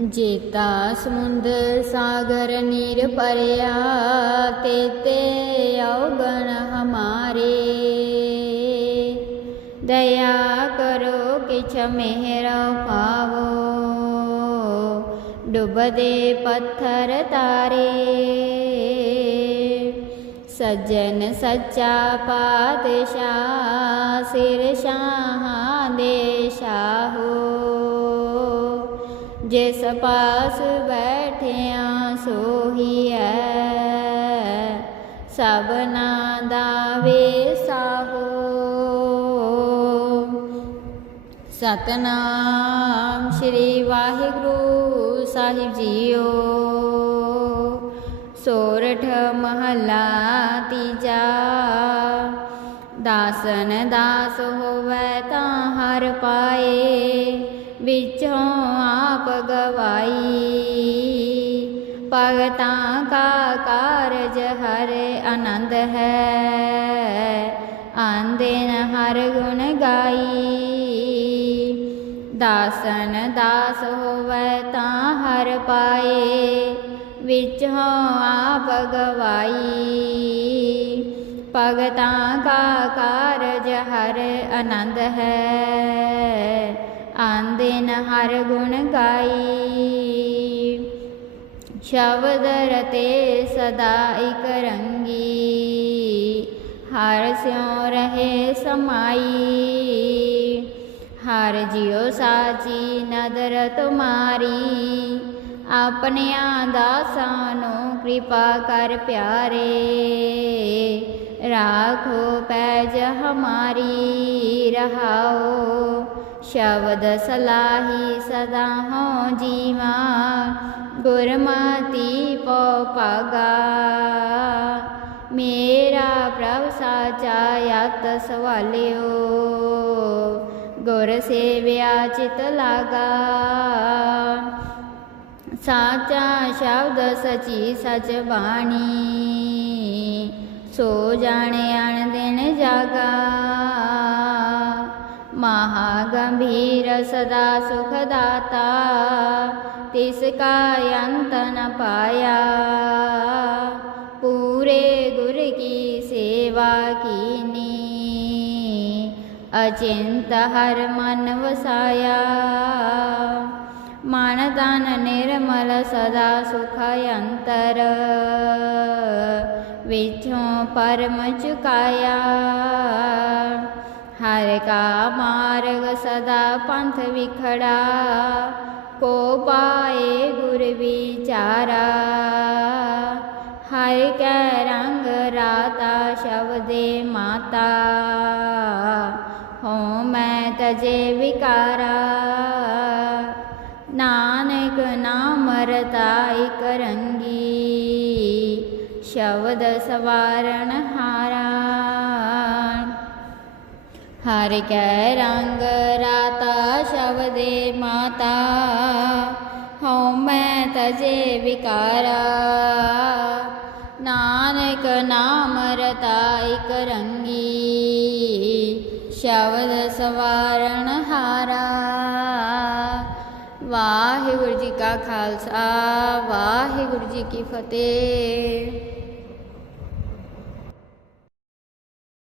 ਜੇਤਾ ਸਮੁੰਦਰ ਸਾਗਰ ਨੀਰ ਪਰਿਆ ਤੇਤੇ ਔਗਣ ਹਮਾਰੇ। ਦਇਆ ਕਰੋ ਕਿਛ ਮਿਹਰ ਪਾਵੋ ਡੁੱਬਦੇ ਪੱਥਰ ਤਾਰੇ। ਸੱਜਣ ਸੱਚਾ ਪਾਤਸ਼ਾਹ, ਸਿਰ ਸ਼ਾਹਾਂ ਦੇ ਸ਼ਾਹੋ। ਜਿਸ ਪਾਸ ਬੈਠਿਆ ਸੋਹੀਐ, ਸਭਨਾ ਦਾ ਵੇਸਾਹੋ ਸਤਨਾਮ ਸ੍ਰੀ ਵਾਹਿਗੁਰੂ ਸਾਹਿਬ ਜੀਓ। ਸੋਰਠ ਮਹੱਲਾ ਤੀਜਾ, ਦਾਸਨ ਦਾਸ ਹੋਵੇ ਤਾਂ ਹਰ ਪਾਏ। ਵਿੱਚੋਂ ਆਪ ਗਵਾਈ। ਭਗਤਾਂ ਕਾ ਕਾਰਜ ਹਰ ਆਨੰਦ ਹੈ। ਆਂਦੇਨ ਹਰ ਗੁਣ ਗਾਈ। ਦਾਸਨ ਦਾਸ ਹੋਵੇ ਤਾਂ ਹਰ ਪਾਏ। ਵਿੱਚੋਂ ਆਪ ਗਵਾਈ। ਭਗਤਾਂ ਕਾ ਕਾਰਜ ਹਰ ਆਨੰਦ ਹੈ। ਆਂਦੇ ਹਰ ਗੁਣ ਗਾਈ। ਸ਼ਬਦ ਰਤੇ ਸਦਾ ਇਕ ਰੰਗੀ। ਹਰ ਸਿਉ ਰਹੇ ਸਮਾਈ। ਹਰ ਜਿਉ ਸਾਚੀ ਨਦਰ ਤੁਮਾਰੀ। ਆਪਣਿਆਂ ਦਾਸਾਂ ਨੂੰ ਕਿਰਪਾ ਕਰ ਪਿਆਰੇ। ਰਾਖੋ ਪੈਜ ਹਮਾਰੀ, ਰਹਾਓ ਸ਼ਬਦ ਸਲਾਹੀ ਸਦਾ ਹੋ ਜੀਵਾ, ਗੁਰਮਤੀ ਪੋ ਪਾਗਾ ਮੇਰਾ ਪ੍ਰਭ ਸਾਚਾ ਯਤ ਸਵਾਲਿਓ, ਗੁਰ ਸੇਵਿਆ ਚਿਤ ਲਾਗਾ। ਸਾਚਾ ਸ਼ਬਦ ਸਚੀ ਸਚ ਬਾਣੀ, ਸੋ ਜਾਣੇ ਅਣ ਦਿਨ ਜਾਗਾ। महागम्भीरसदा सुखदाता तिस्कायन्त्र पाया पूरे गुरु की सेवा कीनी अचिन्त हर मनवसाया मनदान निर्मल सदा सुखयन्तर विचो परम चुकाया। ਹਰ ਕਾ ਮਾਰਗ ਸਦਾ ਪੰਥ ਵਿਖੜਾ, ਕੋ ਪਾਏ ਗੁਰ ਵਿਚਾਰਾ। ਹਰ ਕੈ ਰੰਗ ਰਾਤਾ ਸ਼ਬਦੇ ਮਾਤਾ ਹੋ ਮੈਂ ਤਜੇ ਵਿਕਾਰਾ। ਨਾਨਕ ਨਾਮ ਰਤਾਈ ਕਰੰਗੀ ਸ਼ਬਦ ਸਵਾਰਣ ਹਾਰਾ। ਹਰ ਕੈ ਰੰਗ ਰਾਤਾ ਸ਼ਬਦੇ ਮਾਤਾ, ਹਉ ਮੈਂ ਤਜੇ ਵਿਕਾਰਾ। ਨਾਨਕ ਨਾਮ ਰਤਾ ਰਤਾਈ ਰੰਗੀ, ਸ਼ਬਦ ਸਵਾਰਣ ਹਾਰਾ। ਵਾਹਿਗੁਰੂ ਜੀ ਕਾ ਖਾਲਸਾ, ਵਾਹਿਗੁਰੂ ਜੀ ਕੀ ਫਤਿਹ।